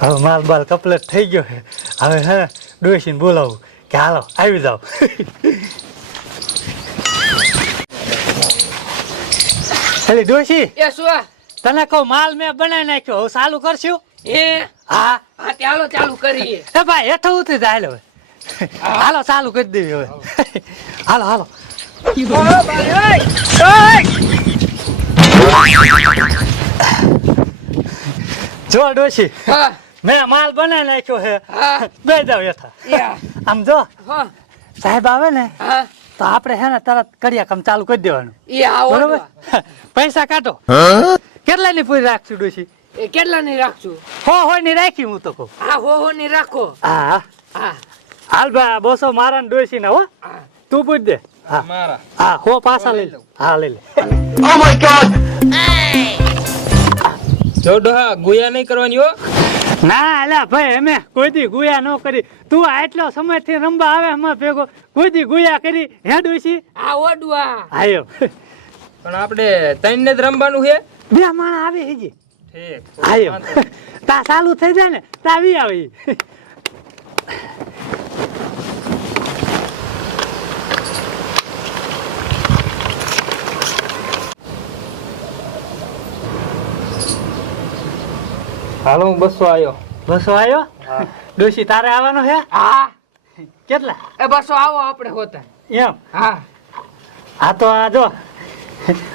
હવે માલ બાલ કપલેટ થઈ ગયો છે. હવે હે ડોશીને બોલાવું કે હાલો આવી જાઓ. એટલે ડોશી એ શું તને કહું માલ મેં બનાવી નાખ્યો હવે ચાલુ કરશું. એ હા હા ચાલો ચાલુ કરીએ. એ ભાઈ હેઠો ઉતરી જાય હવે. હાલો ચાલુ કરી દેવી હવે. હાલો હાલો. જો ડોશી હા મેં માલ બનાવી નાખ્યો છે. હા બે જાવ યથા. યા આમ જો હા સાહેબ આવે ને હા તો આપણે હે ને તરત કડિયા કામ ચાલુ કરી દેવાનું. એ આવો બરોબર પૈસા કાઢો. કેટલાની પૂરી રાખશું ડોશી? એ કેટલા ની રાખશું? હોય ની રાખી હું તો કહું. હા હો ની રાખો. હા હા હાલ ભાઈ બોસો મારા ને ડોશી ને હો હા તું પૂછ દે. હા મારા હા હો પાછા લઈ લો. હા લઈ લે. જો ડોહા ગુયા નહીં કરવાની હો. ના અલ્યા ભાઈ અમે કોઈ દી ગુયા ન કરી. તું આટલો સમય થી રમવા આવે અમાર ભેગો કોઈ દી ગુયા કરી હે ડોશી? આ ઓડવા આયો પણ આપણે તઈને જ રમવાનું છે. બે માણા આવે હેજી. ઠીક આયો તા ચાલુ થઈ જાય ને તા વી આવી. હાલો હું બસો આવ્યો. બસો આવ્યો. ડોશી તારે આવવાનો હે? હા કેટલા? એ બસો આવો આપણે હોતા. એમ હા આ તો આ જો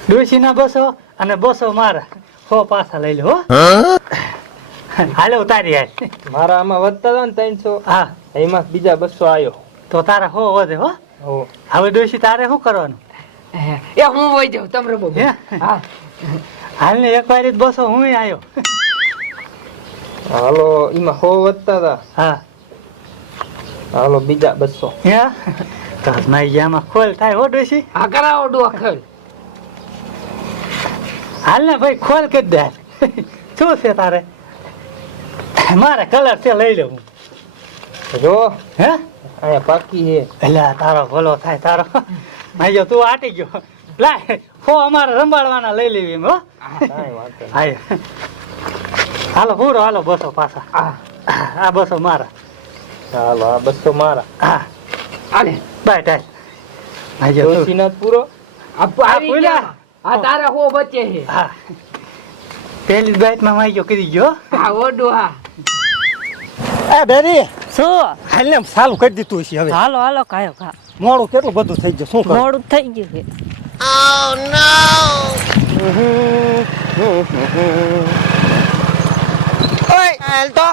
ડોશી ના બસો અને બસો મારા હો પાછા લઈ લો હો. હાલે ઉતારી હાલ. મારા આમાં વધતા હતા ને 300 હા એમાં બીજા 200 આવ્યો. તો તારા હો વધે હો. હો હવે ડોશી તારે શું કરવાનું? એ હું વઈ જાઉં તમે બબુ. હે? હા હાલ ને એક વાર બસો હું આવ્યો. હાલો એમાં 100 વધતા હતા. હા હાલો બીજા 200. હે તો મારી આમાં ખોલ થાય હો ડોશી. હા કરાવો ડોખર. હાલ ને ભાઈ ખોલ કરી દે. શું છે તારે? મારે કલર છે લઈ લઉં. જો હે અહીંયા પાકી છે. એટલે તારો ભલો થાય તારો. ભાઈ તું આટી ગયો લાય હો અમારે રંબાડવાના લઈ લેવી એમ હો. કાંઈ વાંધો નહીં. હાય હાલો પૂરો હાલો બસો પાછા. આ બસો મારા. હાલો આ 200 મારા. હા આલે બાય ટાઈમ. ભાઈ તું ડોશીના જ પૂરો. આ પારી બોલ્યા? ગયા. આ તારા હો બચે છે. હા પેલી બાઈટમાં માઈ ગયો કરી ગયો. હા ઓડવા. આ ડરી શું હાલ ને ચાલુ કરી દીધું છે હવે. હાલો હાલો કાયો કા મોડું કેટલું બધું થઈ ગયું શું કરું? મોડું થઈ ગયું છે. હાલ તો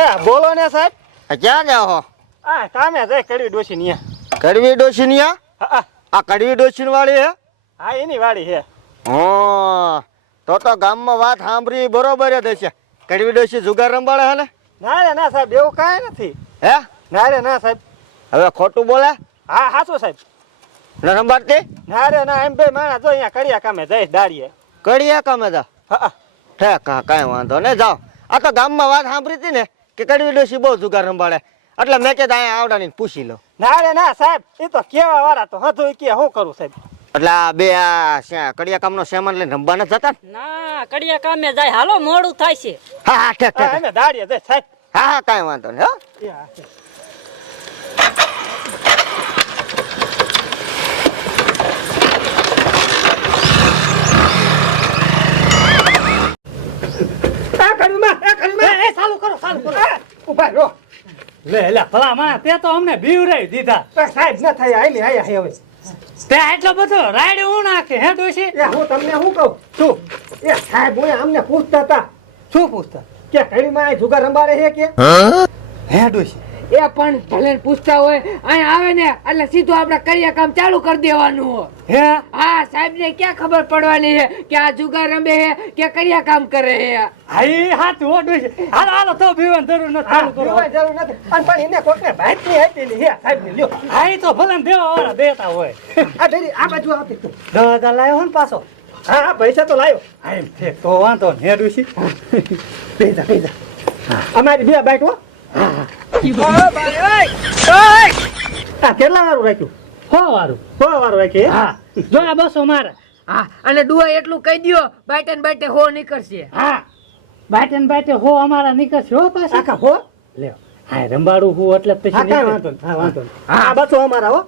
એ બોલો ને સાહેબ. ક્યાં જાઓ હો? આ કામે જાય કડવી ડોશી ની. કડવી ડોશીનિયા? હા આ કડવી ડોશીન વાળી હે? હા એની વાડી છે. હો તો ગામમાં વાત સાંભળી બરોબર જ હશે. કડવી ડોશી જુગાર રંબાડે હે ને? ના રે ના સાહેબ એવું કાંઈ નથી. હે? ના રે ના સાહેબ. હવે ખોટું બોલે? હા હાચું સાહેબ. ન રંબાડતી? ના રે ના એમ ભાઈ માણા જો અહીંયા કડિયા કામે જાય દાડીએ. કડિયા કામે જા. હા ઠેક હા કાંઈ વાંધો ને જાઓ. આ તો ગામમાં વાત સાંભળી હતી ને કે કડવી ડોશી બહુ જુગાર રંબાડે એટલે મેં કીધું અહીંયા આવડાની પૂછી લો. ના રે ના સાહેબ એ તો કેવા વાળા તો હતું કે શું કરું સાહેબ. એટલે આ બે આ કડિયા કામનો સામાન લઈને રમવા નથી જતા ને? ના કડિયા કામે જાય હાલો મોડું થાય છે. હા હા ઠેક હા, ઠેક. અમે દાડીએ જાય સાહેબ. હા હા કાંઈ વાંધો નહીં હો. એ હા. ચાલુ કરો ચાલુ કરો. ઉભા રહો. લે લે ભલા માણા તે તો અમને બીવરાવી દીધા. સાહેબ ન થાય આઈ આયા હવે. તે આટલો બધો રાયડે હું નાખે હે ડોશી? એ હું તમને શું કહું? શું એ સાહેબ હું અમને પૂછતા હતા શું પૂછતા? કે ઘડીમાં જુગાર રંબાડે છે કે? હે ડોશી એ પણ ભલે પૂછતા હોય અહીં આવે ને એટલે સીધું આપણે કરિયા કામ ચાલુ કરી દેવાનું હોય. હે હા સાહેબ ને ક્યાં ખબર પડવાની છે કે આ જુગાર રમે છે કે કરિયા કામ કરે છે? હાઈ હાથ હો ડોશી. હાલો હાલો તો બીવાની જરૂર નથી. ચાલુ કરો. જરૂર નથી પણ એને કોકને ભાઈની આપેલી છે સાહેબ ને લ્યો. હાઈ તો ભલે ને દેવા વાળા દેતા હોય. આ ડેરી આ બાજુ આપી તું. 10,000 લાવ્યો હો ને પાછો. હા હા પૈસા તો લાવ્યો. હા એમ છે તો વાંધો ને હે ડોશી. પૈસા અમારી બે બાઈક હો. કેટલા વાળું રાખ્યું? 100 વાળું. 100 વાળો રાખી. હા જો આ 200 મારા. હા અને ડુઆ એટલું કહી દ્યો બાટે ને બાટે હો નીકળશે. હા બાટે ને બાટે હો અમારા નીકળશે હો પાછા આખા હો લ્યો હા રંબાડું હું એટલે પછી હા કાંઈ નીકળે. વાંધો નહીં. હા વાંધો નહીં. હા. આ બસો અમારા હો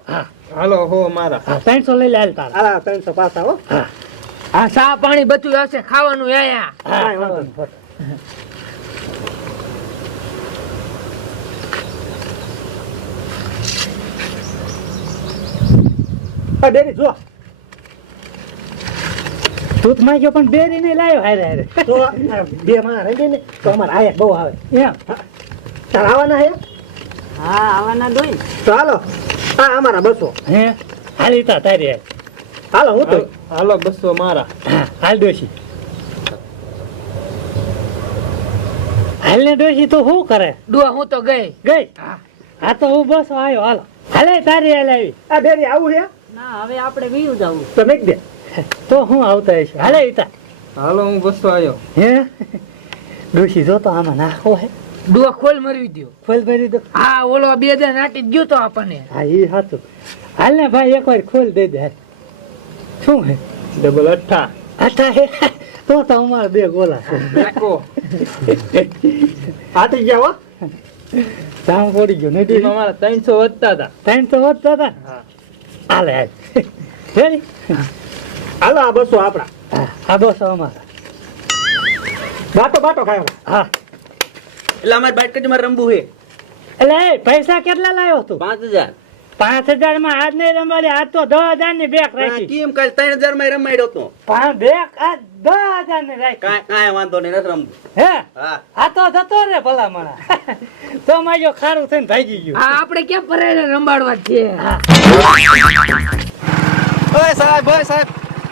હાલો હો મારા. હા 300 લઈ લે હાલ તારા આ 300 પાછા હો હા ચા પાણી બધું આવશે ખાવાનું આયા. કાંઈ વાંધો નહીં. આ ડેરી જો તું માં ગયો પણ બેરી નહીં લાવ્યો હારે હારે તો આ બે માણસ રહી જાય ને તો અમારે આયા બહુ આવે એમ તાર આવવાના હે હા આવવાના દોય ને. તો હાલો આ અમારા બસો હે હાલી તા તારી હાલ. હાલો હું તો હાલો 200 મારા. હા, હાલ ડોશી હાલ ને ડોશી તો શું કરે ડુઆ હું તો ગઈ. ગઈ હા તો હું બસ આવ્યો હાલો હાલે તારી હાલ આવી આ ડેરી આવું છે ના હવે આપણે વીયું જવું. તો મેક દે તો હું આવતા હશે હાલે ઈતા હાલો હું 200 આવ્યો. હે ડોશી જો તો આમાં નાખો હે ડુઆ ખોલ મરવી દ્યો. ખોલ ભરી દો હા ઓલો 2000 નાટી જ ગયો તો આપણને. હા એ સાચું હાલ ને ભાઈ એકવાર ખોલ દે દે હાલ. શું હે ડબલ 8 આઠા હે તો અમારે બે ગોલા છે એકો. આટી ગયા હો દામ પડી ગયો નહીં એમાં મારા 300 વધતા હતા. 300 વધતા હતા ને? હાલે હાલ રેડી હાલો આ બસો આપણા હા આ બસ અમારા બાટો બાટો ખાયો હા એટલે અમારે બાઇક જ મારે રમવું છે એટલે એ પૈસા કેટલા લાવ્યો તું 5000 5000 માં આજ નહીં રમાડી આજ તો 10000 ની બેક રાખી કેમ કાલ 3000 માં રમાડ્યો તો બેક આજ 10000 ની રાખી કાંઈ વાંધો નહીં નથી રમવું હે હા આ તો જતો રે ભલા મણા તો માજો ખારું થઈને ભાગી ગયું હા આપણે ક્યાં પરેને રંબાડવા જ છે. ઓય સાહેબ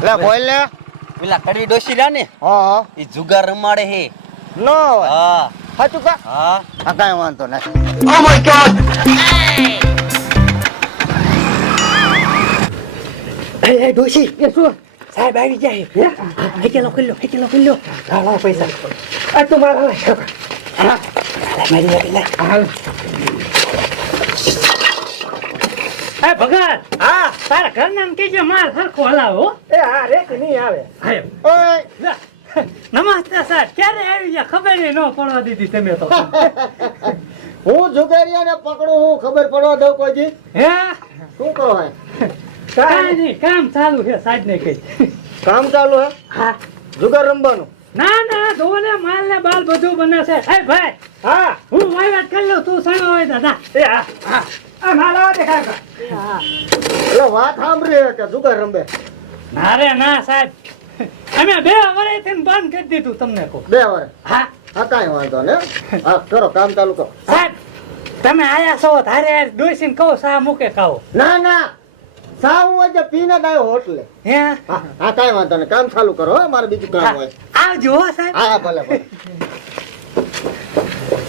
લે બોલ ને પેલા કડવી ડોશી રહ્યા ને હા એ જુગાર રમાડે હે નો હોય હા સાચું કા હા હા કાંઈ વાંધો નથી એ ડોશી કે શું સાહેબ આવી જાય હેકેલો ખુલ્લો હાલો પૈસા આ તું મારા લે. મારી આવી લે હાલ. એ ભગત હા તારા ઘરના ને કીજે માલ સરખો હલાવો એ હા રે કે નહીં આવે આયો ઓય લે. નમસ્તે સાહેબ ક્યારે આવી ગયા ખબર ન પડવા દીધી તમે તો હું જુગારિયાને પકડું હું ખબર પડવા દઉં કોઈ દી હે શું કરો હે કાંઈ નહીં કામ ચાલુ છે સાહેબ ને કઈ કામ ચાલુ હે હા જુગાર રમવાનું ના ધોને માલ ને બાલ બધું બને છે એ ભાઈ હા હું વાયવાટ કરી લઉં તું સણો હોય દાદા એ હા આ માલા દેખાય એટલે વાત સાંભળી હે કે જુગાર રમે ના રે ના સાહેબ અમે 2 વર્ષથી બંધ કરી દીધું તમને કહું 2 વર્ષ હા હા કાંઈ વાંધો ને હા કરો કામ ચાલુ કરો સાહેબ તમે આયા છો તારે ડોસીને કહો સા મૂકે ખાઓ ના ના સાવ આજે પીને દાયો હોટલે હે હા હા કાંઈ વાંધો નહીં કામ ચાલુ કરો હો મારે બીજું કામ હોય આવજો હો સાહેબ હા ભલે ભલે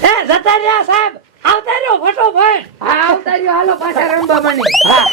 એ જતા રહ્યા સાહેબ આવતા રહ્યો ફટોફટ હા આવતા રહ્યો હાલો પાછા રંબા બની. હા